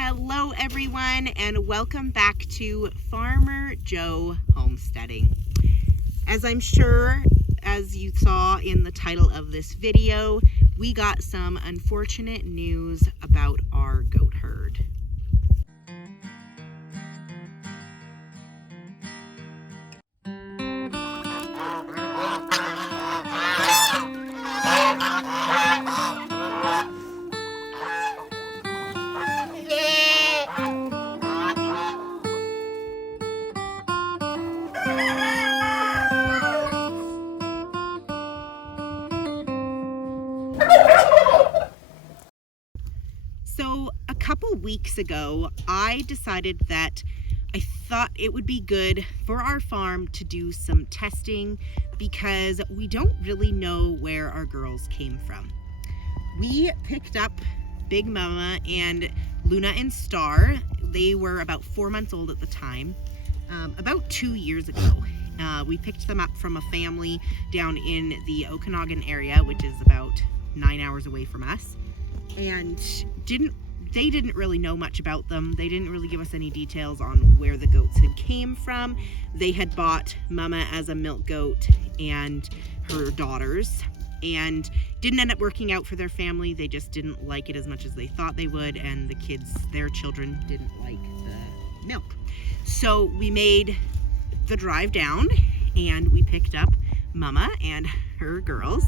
Hello everyone, and welcome back to Farmer Joe Homesteading. As I'm sure as you saw in the title of this video, we got some unfortunate news about our goat herd. So a couple weeks ago, I decided that I thought it would be good for our farm to do some testing because we don't really know where our girls came from. We picked up Big Mama and Luna and Star. They were about 4 months old at the time, about 2 years ago. We picked them up from a family down in the Okanagan area, which is about 9 hours away from us. And they didn't really know much about them. They didn't really give us any details on where the goats had came from. They had bought Mama as a milk goat and her daughters, and didn't end up working out for their family. They just didn't like it as much as they thought they would, and the kids, their children, didn't like the milk. So we made the drive down and we picked up Mama and her girls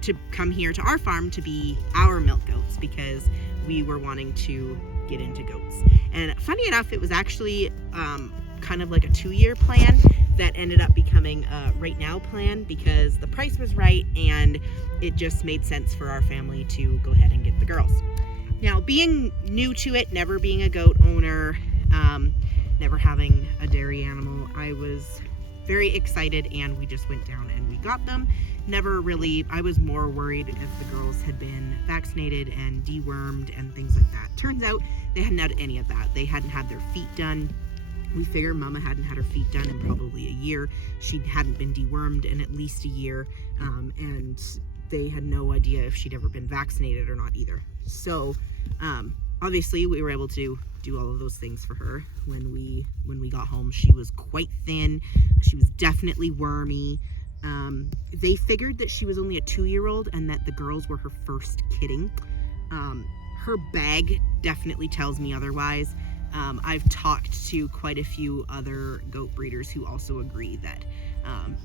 to come here to our farm to be our milk goats because we were wanting to get into goats. And funny enough, it was actually kind of like a 2-year plan that ended up becoming a right now plan because the price was right and it just made sense for our family to go ahead and get the girls. Now, being new to it, never being a goat owner, never having a dairy animal, I was very excited and we just went down and we got them. I was more worried if the girls had been vaccinated and dewormed and things like that. Turns out they hadn't had any of that. They hadn't had their feet done. We figure Mama hadn't had her feet done in probably a year. She hadn't been dewormed in at least a year, and they had no idea if she'd ever been vaccinated or not either. So obviously we were able to do all of those things for her. When we got home, she was quite thin. She was definitely wormy. They figured that she was only a 2-year-old and that the girls were her first kidding. Her bag definitely tells me otherwise. I've talked to quite a few other goat breeders who also agree that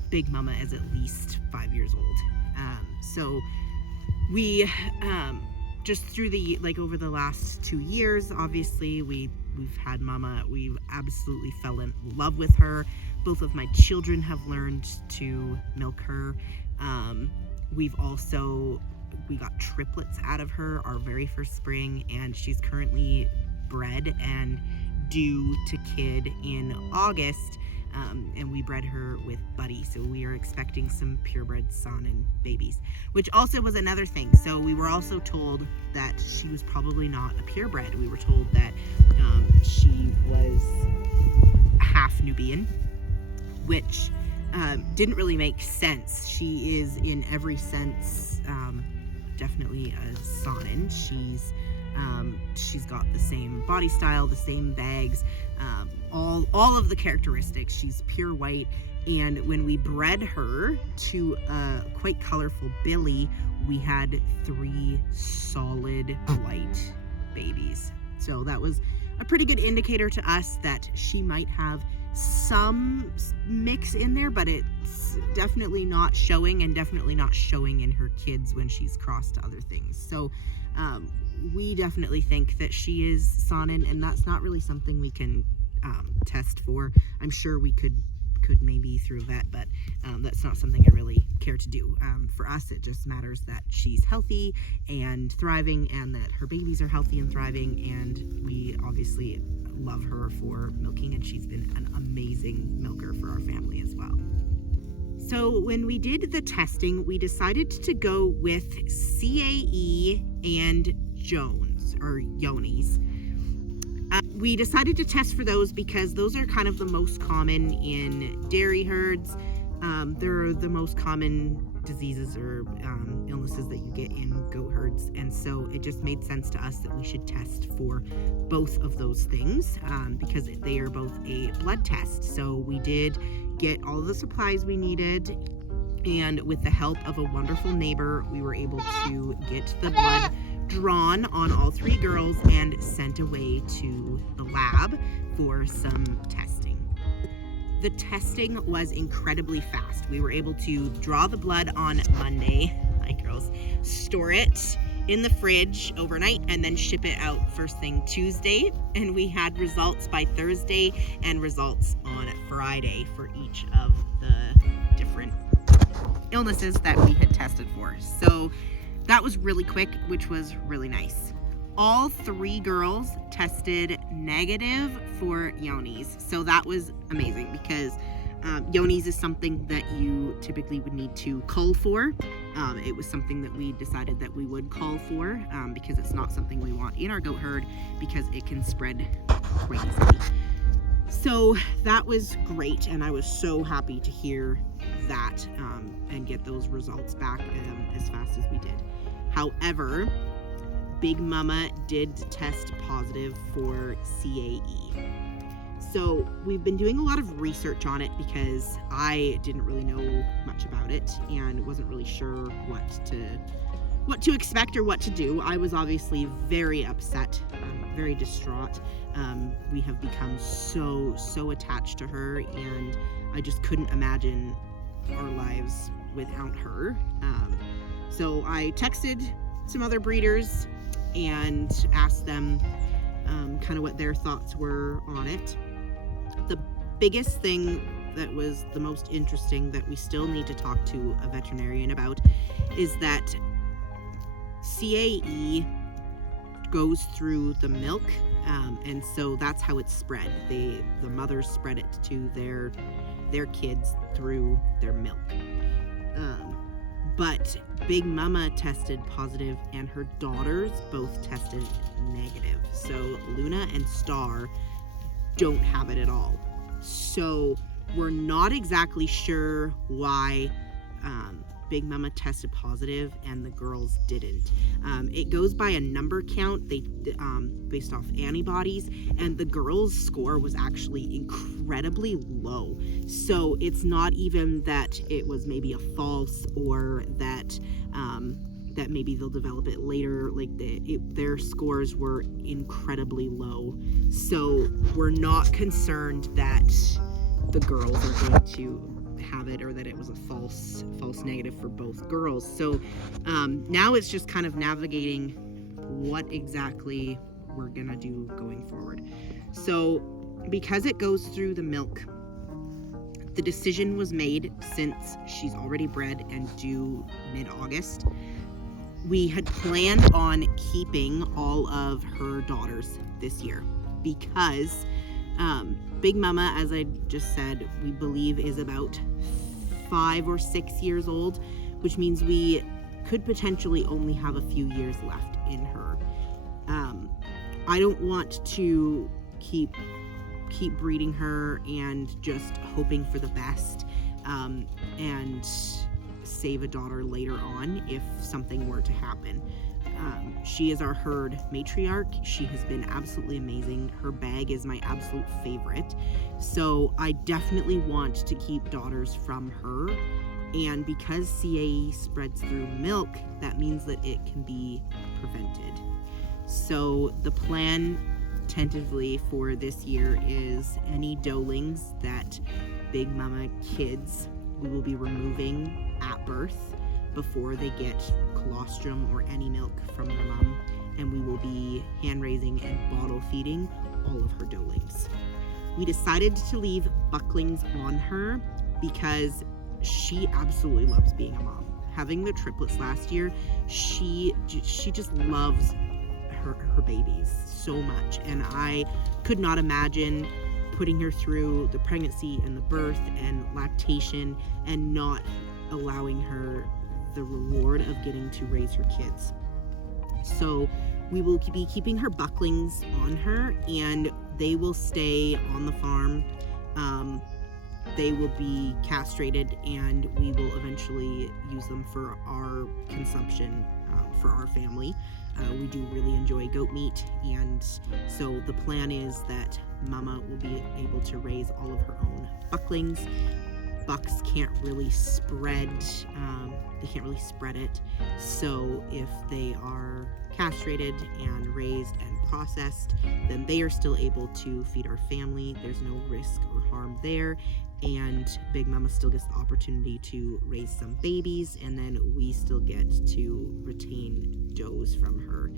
Big Mama is at least 5 years old. So we just through over the last 2 years, obviously we've had Mama. We've absolutely fell in love with her. Both of my children have learned to milk her. We got triplets out of her our very first spring, and she's currently bred and due to kid in August. And we bred her with Buddy, so we are expecting some purebred Saanen babies, which also was another thing. So we were also told that she was probably not a purebred. We were told that she was half Nubian, which didn't really make sense. She is in every sense definitely a Saanen. She's got the same body style, the same bags, all of the characteristics. She's pure white, and when we bred her to a quite colorful Billy, we had 3 solid white babies. So that was a pretty good indicator to us that she might have some mix in there, but it's definitely not showing, and definitely not showing in her kids when she's crossed to other things. So we definitely think that she is Saanen, and that's not really something we can test for. I'm sure we could maybe through a vet, but that's not something I really care to do. For us, it just matters that she's healthy and thriving, and that her babies are healthy and thriving, and we obviously love her for milking, and she's been an amazing milker for our family as well. So when we did the testing, we decided to go with CAE and Yoni's. We decided to test for those because those are kind of the most common in dairy herds. They're the most common diseases or illnesses that you get in goat herds. And so it just made sense to us that we should test for both of those things because they are both a blood test. So we did get all the supplies we needed, and with the help of a wonderful neighbor, we were able to get the blood drawn on all 3 girls and sent away to the lab for some testing. The testing was incredibly fast. We were able to draw the blood on Monday, hi girls, store it in the fridge overnight, and then ship it out first thing Tuesday. And we had results by Thursday and results on Friday for each of the different illnesses that we had tested for. So that was really quick, which was really nice. All 3 girls tested negative for Johne's. So that was amazing because Johne's is something that you typically would need to cull for. It was something that we decided that we would cull for because it's not something we want in our goat herd because it can spread crazy. So that was great, and I was so happy to hear that and get those results back as fast as we did. However, Big Mama did test positive for CAE. So we've been doing a lot of research on it because I didn't really know much about it and wasn't really sure what to expect or what to do. I was obviously very upset, very distraught. We have become so attached to her, and I just couldn't imagine our lives without her. So I texted some other breeders and asked them kind of what their thoughts were on it. The biggest thing that was the most interesting that we still need to talk to a veterinarian about is that CAE goes through the milk, and so that's how it's spread. The mothers spread it to their kids through their milk. But Big Mama tested positive and her daughters both tested negative. So Luna and Star don't have it at all. So we're not exactly sure why Big Mama tested positive and the girls didn't. It goes by a number count based off antibodies, and the girls' score was actually incredibly low. So it's not even that it was maybe a false or that that maybe they'll develop it later. Like their scores were incredibly low. So we're not concerned that the girls are going to have it or that it was a false negative for both girls. So now it's just kind of navigating what exactly we're gonna do going forward. So because it goes through the milk, the decision was made, since she's already bred and due mid-August, we had planned on keeping all of her daughters this year because Big Mama, as I just said, we believe is about 5 or 6 years old, which means we could potentially only have a few years left in her. I don't want to keep breeding her and just hoping for the best and save a daughter later on if something were to happen. She is our herd matriarch. She has been absolutely amazing. Her bag is my absolute favorite. So I definitely want to keep daughters from her. And because CAE spreads through milk, that means that it can be prevented. So the plan tentatively for this year is any doelings that Big Mama kids we will be removing at birth before they get colostrum or any milk from their mom, and we will be hand raising and bottle feeding all of her doelings. We decided to leave bucklings on her because she absolutely loves being a mom. Having the triplets last year, she just loves her babies so much, and I could not imagine putting her through the pregnancy and the birth and lactation and not allowing her the reward of getting to raise her kids. So we will be keeping her bucklings on her, and they will stay on the farm they will be castrated, and we will eventually use them for our consumption for our family. We do really enjoy goat meat, and so the plan is that Mama will be able to raise all of her own bucklings. Bucks can't really spread, it. So if they are castrated and raised and processed, then they are still able to feed our family. There's no risk or harm there. And Big Mama still gets the opportunity to raise some babies, and then we still get to retain does from her.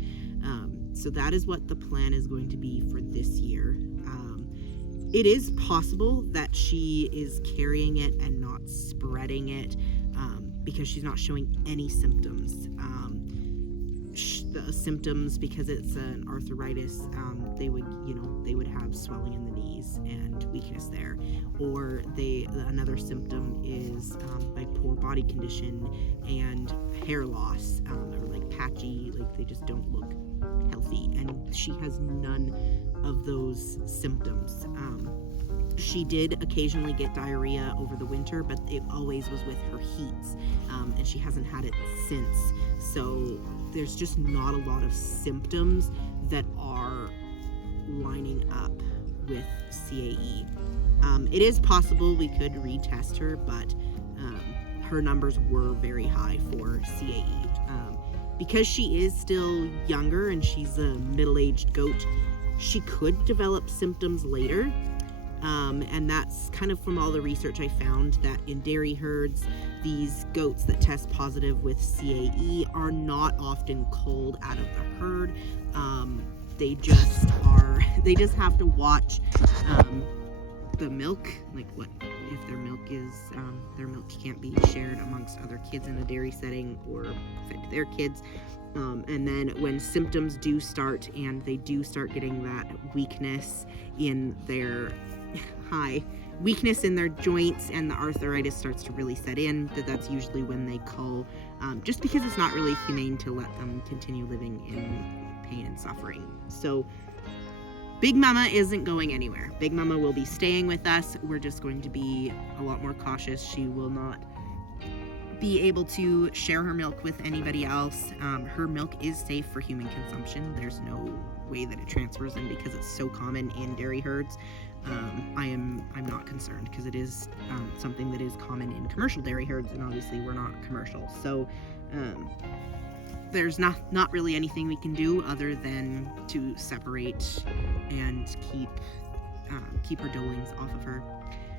So that is what the plan is going to be for this year. It is possible that she is carrying it and not spreading it because she's not showing any symptoms. The symptoms, because it's an arthritis, they would have swelling in the knees and weakness there. Or another symptom is like poor body condition and hair loss, or like patchy, like they just don't look healthy. And she has none of those symptoms. She did occasionally get diarrhea over the winter, but it always was with her heats, and she hasn't had it since. So there's just not a lot of symptoms that are lining up with CAE. It is possible we could retest her, but her numbers were very high for CAE. Because she is still younger and she's a middle-aged goat, she could develop symptoms later. And that's kind of from all the research I found, that in dairy herds, these goats that test positive with CAE are not often culled out of the herd. They just have to watch the milk, like what if their milk can't be shared amongst other kids in a dairy setting or fed to their kids. And then when symptoms do start and they do start getting that weakness in their joints and the arthritis starts to really set in, that's usually when they cull, just because it's not really humane to let them continue living in pain and suffering. So Big Mama isn't going anywhere. Big Mama will be staying with us. We're just going to be a lot more cautious. She will not be able to share her milk with anybody else. Her milk is safe for human consumption. There's no way that it transfers in because it's so common in dairy herds. I'm not concerned because it is something that is common in commercial dairy herds, and obviously we're not commercial. So there's not really anything we can do other than to separate and keep her dolings off of her.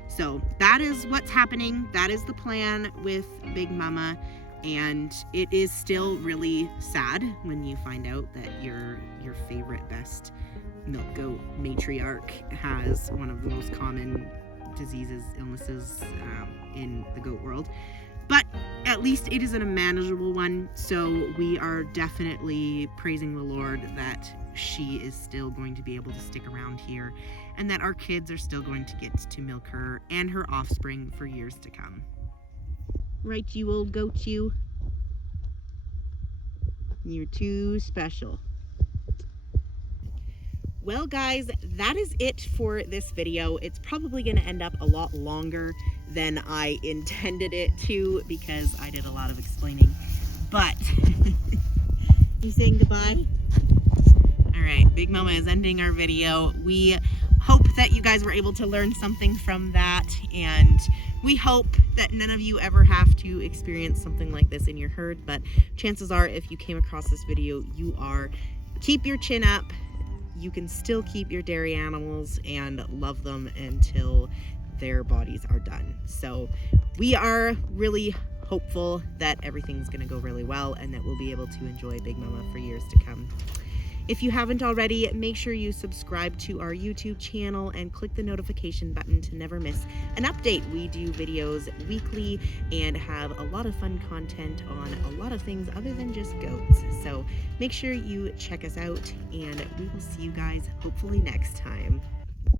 So that is what's happening. That is the plan with Big Mama, and it is still really sad when you find out that your favorite best milk goat matriarch has one of the most common illnesses in the goat world. But at least it is a manageable one, so we are definitely praising the Lord that she is still going to be able to stick around here, and that our kids are still going to get to milk her and her offspring for years to come. Right, you old goat, you? You're too special. Well, guys, that is it for this video. It's probably going to end up a lot longer than I intended it to because I did a lot of explaining. But, you saying goodbye? All right, Big Mama is ending our video. We hope that you guys were able to learn something from that, and we hope that none of you ever have to experience something like this in your herd, but chances are if you came across this video, keep your chin up. You can still keep your dairy animals and love them until their bodies are done. So we are really hopeful that everything's going to go really well and that we'll be able to enjoy Big Mama for years to come. If you haven't already, make sure you subscribe to our YouTube channel and click the notification button to never miss an update. We do videos weekly and have a lot of fun content on a lot of things other than just goats. So make sure you check us out, and we will see you guys hopefully next time.